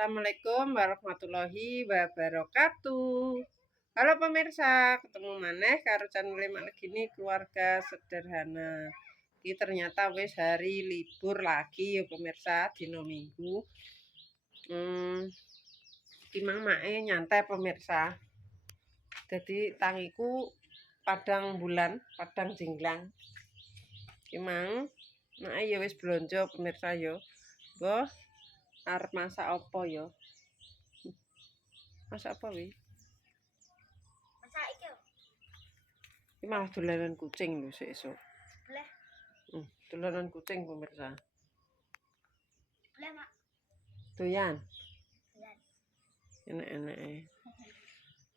Assalamualaikum warahmatullahi wabarakatuh. Halo pemirsa, ketemu maneh karo channel Gini Keluarga Sederhana. Ini ternyata wis hari libur lagi ya pemirsa, dino Minggu. Timang mae nyantai pemirsa. Jadi tangiku padang bulan, padang jinglang. Timang mae ya wis blonjo pemirsa yo. Boh arep masak apa ya? Masak apa wi? Masak iki lho. Ini malah dolanan kucing lho sesuk. Boleh. Dolanan kucing pemirsa. Boleh, Mak. Doyan. Boleh. Enak-enak.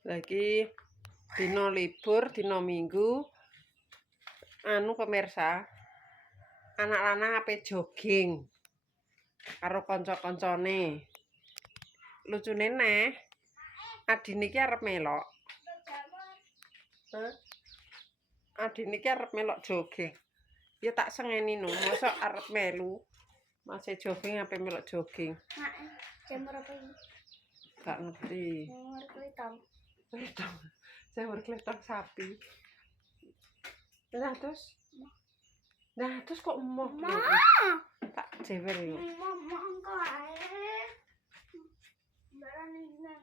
Lagi dino libur, dino Minggu. Anu pemirsa. Anak lanang ape jogging karo kanca-kancane. Lucune neh, adine iki arep melok. Adine iki arep melok jogging. Ya tak sengeni no, mosok arep melu. Masih jogging ape melok jogging. Mak, jamur apa ini? Gak ngerti. Jamur kelitong. Jamur kelitong sapi. Nah terus kok emoh. Tak jewer yo.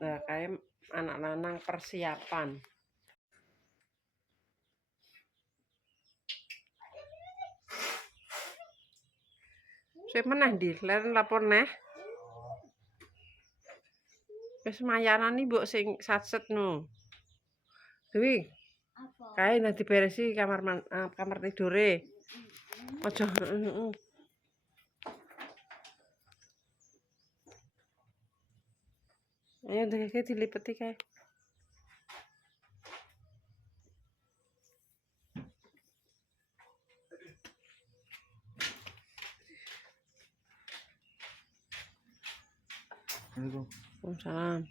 Nah, kayak anak lanang persiapan. Saya meneh di, leren lapor neh. Wis mayanan iki mbok sing satset no. Dewi, kae nang diberesi kamar tidure. Aja heeh. Ayo ndek dilipeti kae. Waalaikumsalam.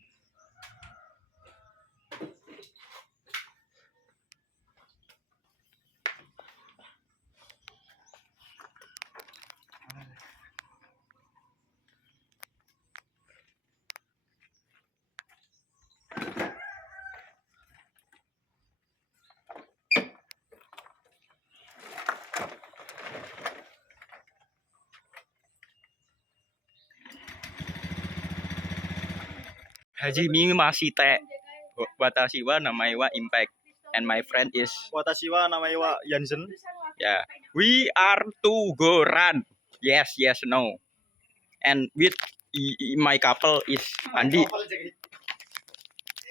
Haji Ming masih teh. Watashi wa namai wa Impact and my friend is Watashi wa namai wa Yansen. yeah. We are to go run. Yes, no. And with my couple is Andi.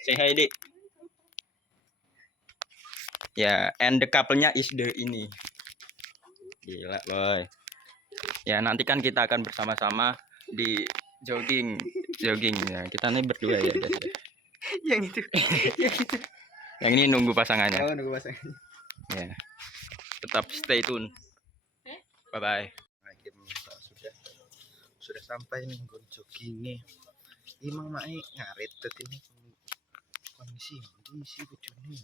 Say hi, Dik. Ya, and the couple-nya is the ini. Gila, boy. Ya, nanti kan kita akan bersama-sama di jogging ya. Kita nih berdua ya, guys. Yang itu. Yang ini nunggu pasangannya. Oh, nunggu pasangannya. Ya. Tetap stay tune. Bye bye. Sudah sampai nih gue jogging nih. Imang mae ngarit tadi ini kondisi bojone.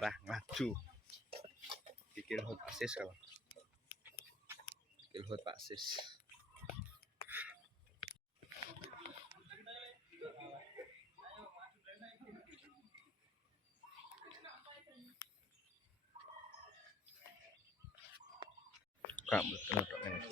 Arah ngaju. Pikir hot akses kalau. Pikir hot akses. Rambut tenan.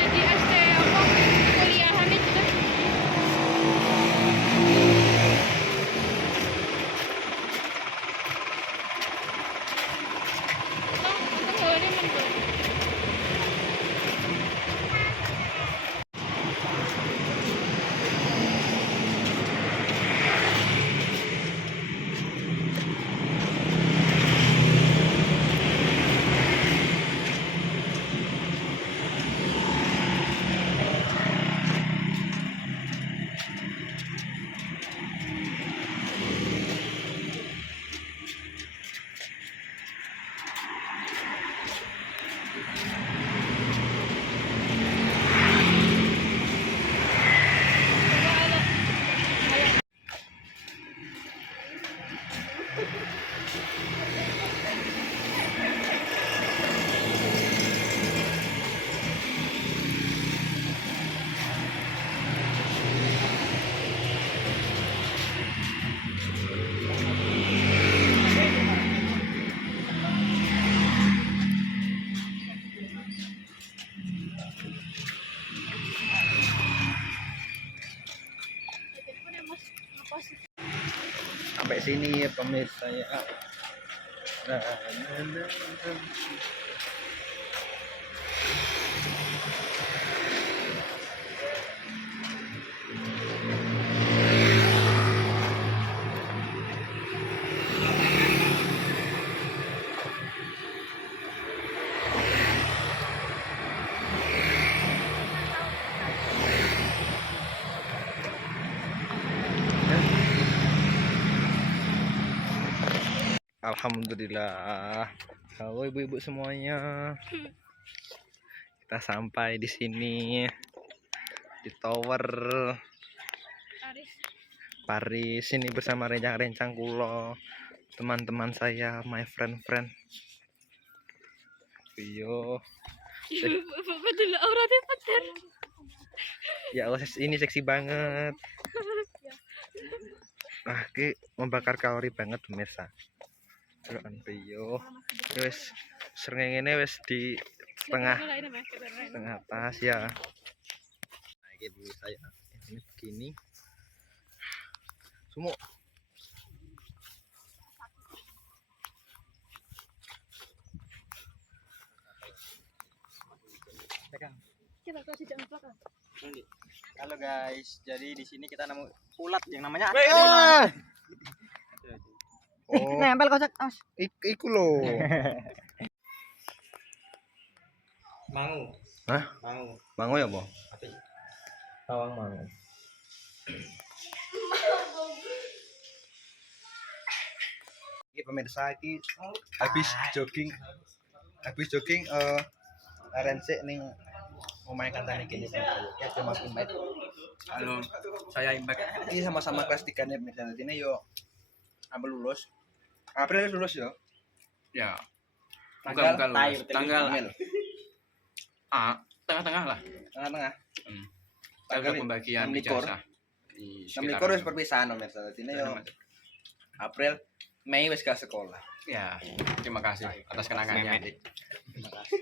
Jadi ST apa kuliahannya juga. Sampai sini ya pemirsa ya. Nah, nah, nah, nah. Alhamdulillah. Halo ibu-ibu semuanya. Kita sampai di sini di Tower Paris ini bersama rencang-rencang kulo, teman-teman saya, my friend. Yo. Betul auratnya petir. Ya Allah, ini seksi banget. Ki membakar kalori banget pemirsa. Yo. Wes srengenge wes di setengah atas ya. Nah, ini dulu saya ini begini. Semua Kita kasih jangan belakang. Halo guys, jadi di sini kita nemu ulat yang namanya oh, nempel kocak as. iku lho. Mangu. Hah? Mangu. Mango ya, Po? Api. Tawang mango. Ini pemirsa iki habis jogging rensik ning omahe kancane kene ya Mas Imbak. Halo, saya Imbak. Ini sama-sama kelas 3 nih pemirsa. Ini yo ambil lulus. April lulus yo. Ya. Tanggal Tanggal tengah-tengah lah. Tengah-tengah. Tanggal pembagian ijazah. 6 likur wis perpisahan pemirsa. Ini yo April Mei wis gak sekolah. Ya, terima kasih atas kenangannya. Memet. Terima kasih.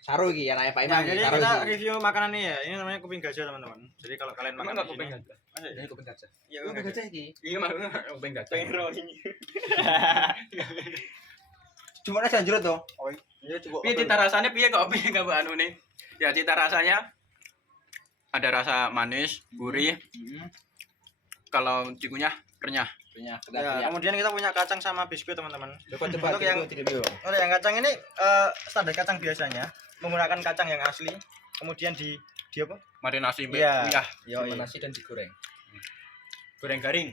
Saru iki anake Pak Nah, Imam. jadi Saru kita iki. review makanan nih ya. Ini namanya kuping gajah teman-teman. Jadi kalau kalian makan Emang di kuping sini, gajah? Ini kuping gajah. iya Kuping kuping gajah iki. Iya, maksudnya kuping gajah. Cuma ada anjrot to. Oh, iya cukup. Piye cita rasanya piye kok piye gak anu nih? Ya cita rasanya ada rasa manis, gurih. Kalau cikunya renyah. Punya Ya, kemudian kita punya kacang sama biskuit teman-teman. Coba Untuk yang Kalau yang kacang ini standar kacang biasanya menggunakan kacang yang asli. Kemudian di apa? Marinasi mbek Iya. uyah, Yo, nasi dan digoreng. goreng garing.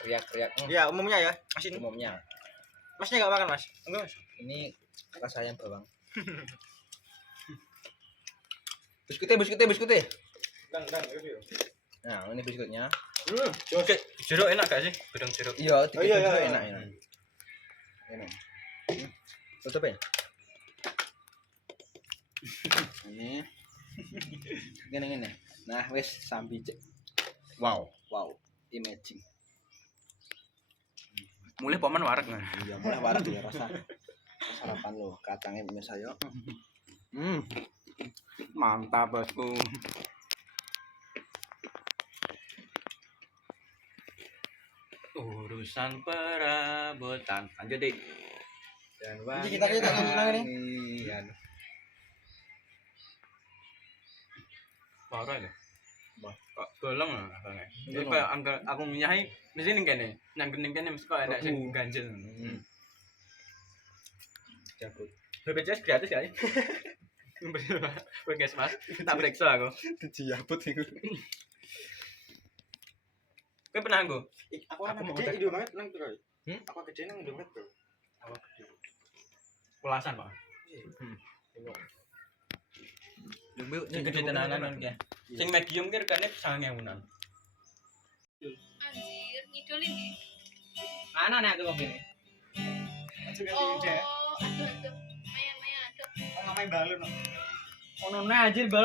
Riak-riak Ya, umumnya ya. Asin. umumnya. Masnya enggak makan, Mas? Enggak, Mas. Ini rasa ayam bawang. Biskuitnya. Dan review. Nah, ini biskuitnya. Oke, jeruk enak gak sih? Gedang jeruk. Iya, Oh, iya, juga iya. enak. Enak. Tutup ya? Ini. Gini. Nah, wes sambil cek. Wow, imaging. Mulai paman wareg. Iya, mulai warak ya rasa sarapan lo, kacangnya punya saya. Mantap, Bosku. Urusan perabotan. Lanjut, Dik. Dan kita lanjut nih. Iya. Parah ya. Kok bolong rasanya. Jadi kayak angka aku nyahi mesti ning kene. Nang kening kene mesti kok enak sing ganjel. Cabut. BPJS gratis gak sih? Oke, Mas. Tak periksa aku. Dijabut iku. Kowe pernah nggo? Aku Aku mau gede ngecek. Indomaret nang Bro. Hmm? Aku gede nang Indomaret, Bro. Pulasan, Pak. Sing gede tenanan kan ya. Sing medium ki regane 9.000-an. Anjir, ngidolin nih. Ana nek aku ngene. Oh, aduh. Mayan, aduh. Oh, ngamain balon. Ono anjir, Bal.